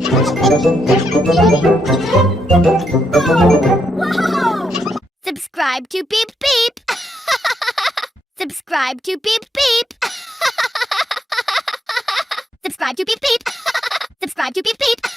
Whoa! Subscribe to Beep Beep. Subscribe to Beep Beep. Subscribe to Beep Beep. Subscribe to Beep Beep.